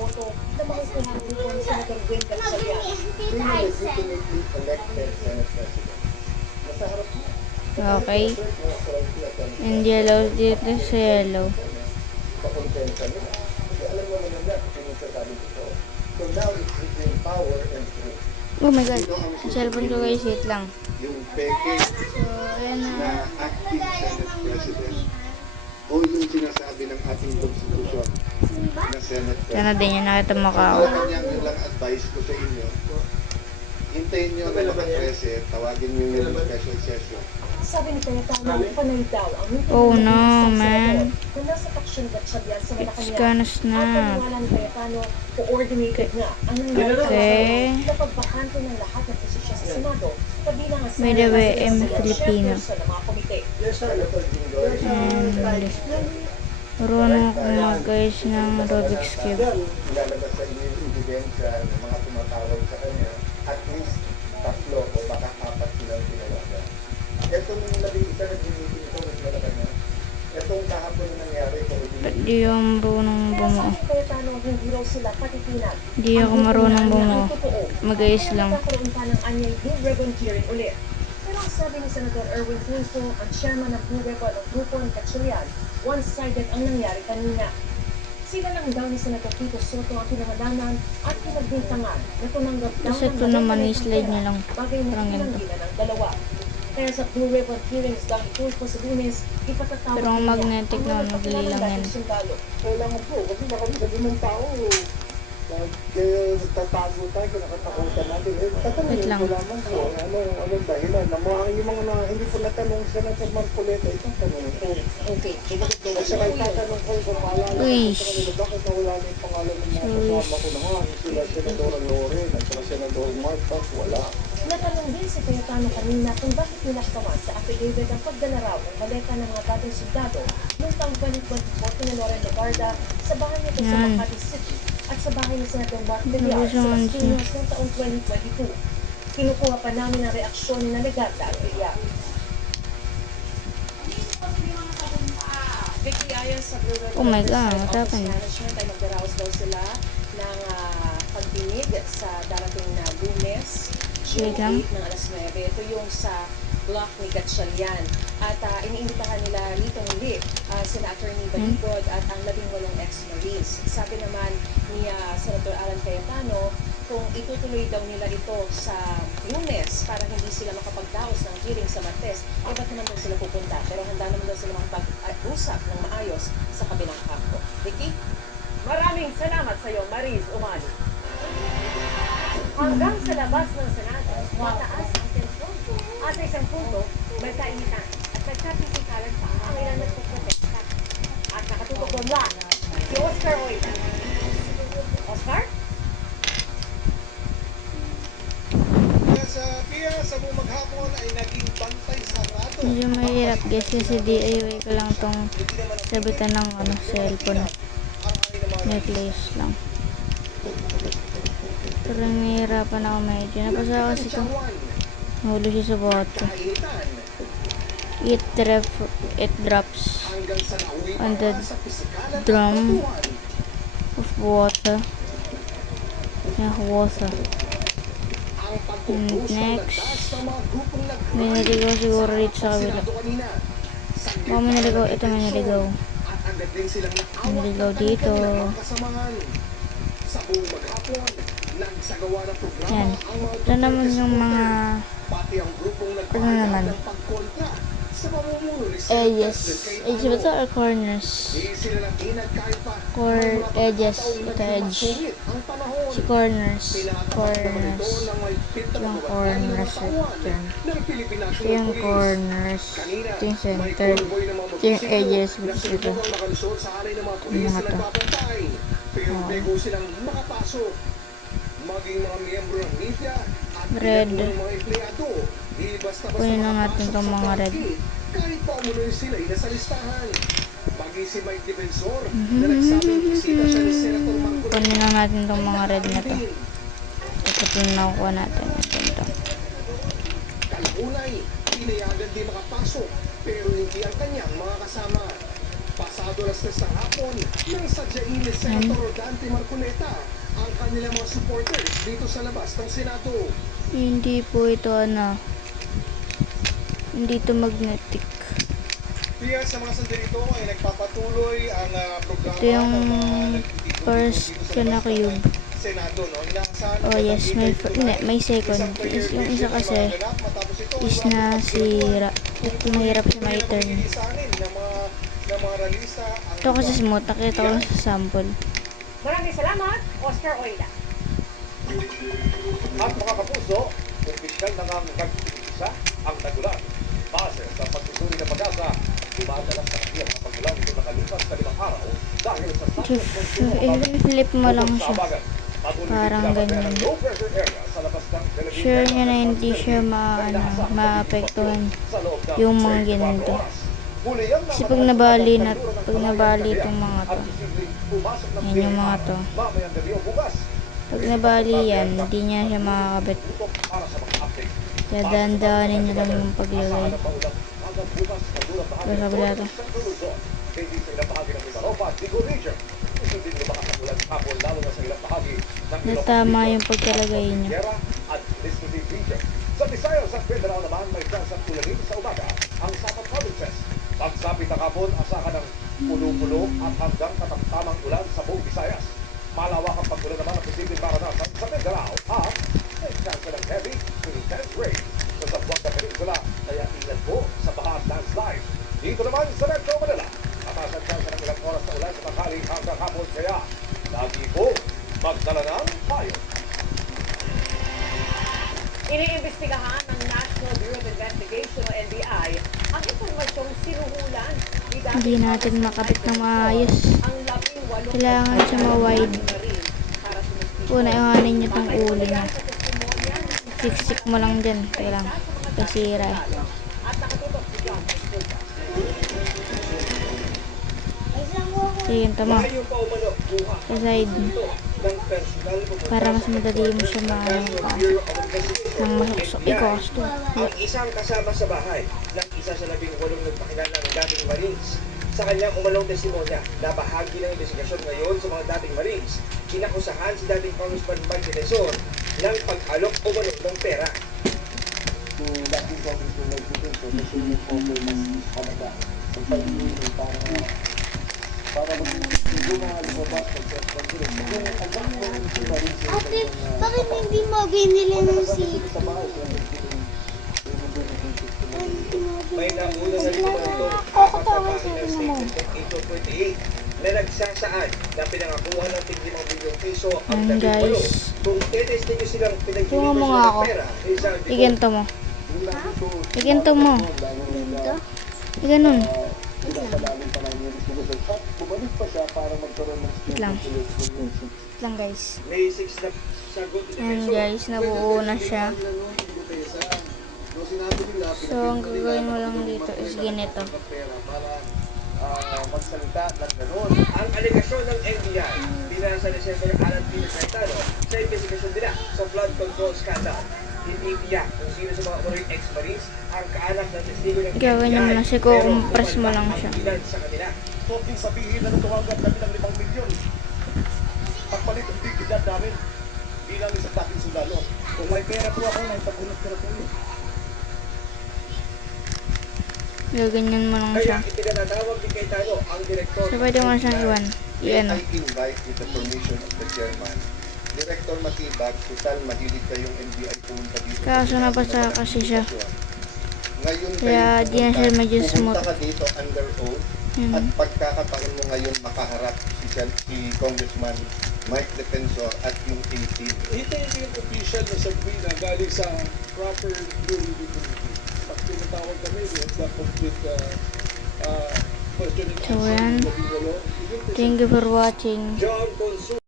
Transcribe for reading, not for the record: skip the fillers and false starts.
boto na makukuha ng grupo ni Senator Gwen Gatchalian. Legitimately elected Senate President. Nasa harap mo. Okay. And yellow dito sa yellow. Pakontenta nila. Kasi alam mo naman na kung yung sasabi ko. So now it's between power and truth. Oh my god. Yung cellphone ko guys, wait lang. Yung peke So, ayan na na. acting Senate President o yung sinasabi ng ating Constitution na Senate Yan na President. din yan, nakita mo ka. Kanya yung lang advice ko sa inyo. Hintayin nyo na maka-13, tawagin nyo yung special session. Sabi ni Cayetano, panay daw ang meeting Oh ng no, isang man. senador na nasa paksyon ni Gatchalian sa It's Malacanang. ganas At na. paniwala ni Cayetano, coordinated nga ang nangyari Okay. sa pagbakante ng lahat ng posisyon sa Senado, kabilang ang By the way, Senate I'm President, Filipino. chairperson ng mga komite. Senator Jinggoy, And marunong ako mag guys ng Rubik's Cube. ilalabas sa inyo yung ebidensya ng mga tumatawag sa kanya, at least 3 o baka 4 silang tinawagan. Itong nag-iisa na ginitin ito, mas malaki na. Itong kahapon na nangyari, Ba't di ako marunong Kaya bumuo? sabi ni Cayetano, hindi raw sila patitinag. Di ako marunong bumuo. Mag-ayos lang. Kaya magkakaroon pa ng anyay Blue Ribbon hearing ulit. Pero ang sabi ni Senator Erwin Tulfo, ang chairman ng Blue Ribbon o grupo ni Gatchalian, one-sided ang nangyari kanina. Sila lang daw ni Senator Tito Soto ang pinangalanan at pinagbintangan na tumanggap daw Kasi ito naman, i-slide niya lang. bagay na Parang ganito. pinanggilan ng dalawa. Kaya sa Blue Ribbon hearings daw ni Tulfo sa Lunes, ipatatawag Pero ang niya magnetic ang na, mga madali lang pagkakalaman yan. dating sundalo. kailangan po, kasi baka sabi ng tao, kaya tatago tayo, kinakatakutan natin. Wait lang. Tatanungin ko lamang po, anong dahilan? Yung mga hindi po natanong sa Senator Marcoleta, itong tanongin ko. Okay. Kasi may tatanong ko kung maalala ko Uy. sa kanila, bakit nawala na yung pangalan ng mga kasama ko na nga, sila Senadora Loren at saka Senador Marta, wala. Natanong din si Cayetano kanina kung bakit nilakawan sa affidavit ang pagdala raw ng maleta ng mga dating sundalo noong taong 2024 kina Loren Legarda sa bahay nito sa Yan. Makati City at sa bahay ni Senator Mark Villar sa Nagustuhan Las siya. Piñas noong taong 2022. Kinukuha pa namin ang reaksyon ni na Legarda at Villar. Vicky Ayas sa Blue Ribbon Oh my God, Oversight what Office happened? Management ay magdaraos daw sila ng pagdinig sa darating na Lunes. Wait lang. Ng alas 9. Ito yung sa block ni Gatchalian. At iniimbitahan nila rito muli sina Attorney Baligod at ang 18 ex-Marines. Sabi naman ni Senator Alan Cayetano kung itutuloy daw nila ito sa Lunes para hindi sila makapagdaos ng hearing sa Martes, eh ba't naman daw sila pupunta? Pero handa naman daw sila makapag-usap ng maayos sa kabilang kampo. Vicky? Maraming salamat sa iyo, Maris Umali. Hanggang sa labas ng Senado, mataas ang tensyon. At sa isang punto, may kainitan at nagkatitikalan pa ang ilan nagpoprotesta. At nakatutok doon lang, si Oscar Oida. Oscar? Sa Pia, sa bumaghapon ay naging bantay sarado. Medyo mahirap guys kasi DIY ko lang tong sabitan ng cellphone. Necklace lang. Pero nahihirapan ako medyo. Napasa kasi ito. Nahuli siya sa boto. It drops on the drum of water. Yeah, water. And next, may naligaw siguro dito sa kabila. Baka may naligaw. Ito may naligaw. May naligaw dito. Yan. Ito naman yung mga ano naman edges. Edge ba ito or corners? Edges. Ito edge. Si corners. Corners. Yung corners. Ito yung corners. Ito yung center. Ito yung edges. Which is ito. Yung mga to. Oh. Maging mga miyembro ng media at Red. mga empleyado. Basta Kunin na natin itong mga red. Kahit pa umunoy sila ay nasa listahan. Pagi si Mike Defensor na nagsabing bisita siya ni Senator Marco. Kunin na natin itong mga red na to. Ito po na nakuha natin. Ito. Kalunay, pinayagan din makapasok pero hindi ang kanyang mga kasama. Pasado alas 3 ng hapon, nang sadyain ni Senator Dante Marcoleta ang kanilang mga supporters dito sa labas ng Senado. Hindi po ito hindi ito magnetic. Kaya sa mga sandalito ay nagpapatuloy ang programa Ito yung ng mga nagtitipon first dito sa ko na labas ng cube. Senado. No? Inaasahan Oh na yes, may may second. Yung isa kasi is na mahirap siya ma-return. Ito kasi smooth, nakita ko lang sa sample. Maraming salamat, Oscar Oida. At mga kapuso, opisyal na ngang nag-iisa ang nagulan. Base sa pagsusuri ng pag-asa, dumadalas sa kanyang mga pagulan ito nakalipas na 5 araw dahil sa I-flip mo lang siya. Parang ganyan. Sure niya na hindi siya maapektuhan yung mga ganito. Kasi pag nabali itong mga to, yan yung mga to. Pag nabali yan, hindi niya siya makakabit. Kaya dahan-dahanin niya lang yung paglagay. Pero sabi natin, natama yung pagkalagay niya. Sa Visayas at Mindanao naman may chance at ulanin sa umaga ang Sapat Provinces. Pagsapit ng hapon, asahan ng pulo-pulo at hanggang katamtamang ulan sa buong Visayas. Malawak ang pagkulo naman ang posibleng maranasan sa Mindanao at may chance ng heavy to intense rain sa Zamboanga Peninsula, kaya ingat po sa baha at landslide. Dito naman sa Metro Manila, mataas ang chance ng ilang oras na ulan sa tanghali hanggang hapon, kaya lagi po magdala ng payo. Iniimbestigahan ng National Bureau of Investigation o NBI ang impormasyong sinuhulan ni dating Hindi natin makabit ng maayos. ang 18 Kailangan siya ma-wide. Una-iwanan niyo itong ulo niya. Siksik mo lang dyan. Kaya lang. Kasira eh. At nakatutok si John Esculpa. Sige, tama. Sa side. Para mas madali mo siya nang masuksok. Ikaw, gusto. Ang isang kasama sa bahay ng isa sa 18 nagpakilala ng dating Marines sa kanyang umalong testimonya na bahagi ng investigasyon ngayon sa mga dating Marines. Kinakusahan si dating Congressman Mike Quezon ng pag-alok umano ng pera. Kung dating congressman nagbutin ko, kasi yung offer mas halaga. Ang pag-ibig para mag-ibig mga lumabas pag-press. Kung hanggang mo yung rin sa Ate, bakit hindi mo binili ng seat? sa bahay, May nauna na rin ito apat na pahina ng Statement 828 na nagsasaad na pinangakuha ng tig 5 milyong piso ang Ayan, dating walo. guys. Kung tetestin nyo silang Tunga pinagkilipan mo nga sila ako. ng pera, resulti ko, Iganto mo. Iganto mo. Dito? Iganon. pinapalalim pa namin yung investigasyon. At bumalik pa siya para magkaroon ng Wait lang. investigation. Wait lang guys. may 6 na sagot ni Ayan Quezon. guys, nabuo na siya. So, ang gagawin mo lang dito is ganito. Magsalita ng gano'n. Ang alegasyon ng NBI binasa ni Senator Alan P. Cayetano sa investigasyon nila sa flood control scandal. Hindi tiyak kung sino sa mga umuring ex-marines ang kaanak ng testigo ng Gagawin mo lang siya, kukompress mo lang siya. Pero sa kanila. Huwag sabihin na natuwagan kami ng 5 milyon. Pagpalit ang dignidad namin bilang isang dating sundalo. Kung may pera po ako, naipagulot ko na po yun. Gaganyan mo lang Kaya siya. ipinanatawag ni Cayetano ang direktor. So, pwede mo siyang iwan. Iyan. I invite with the permission of the chairman. Director Matibag, total mahilig kayong NBI pumunta dito. Kaso nabasa kasi siya. Ngayon Kaya di na siya medyo smooth. pumunta ka dito under oath at pagkakataon mo ngayon makaharap si Congressman Mike Defensor at yung 18. Hindi yung official na sabihin na galing sa proper jurisdiction. Pag tinatawag kami, we have the complete question and So, answer. yan. Thank you for watching. John Consul.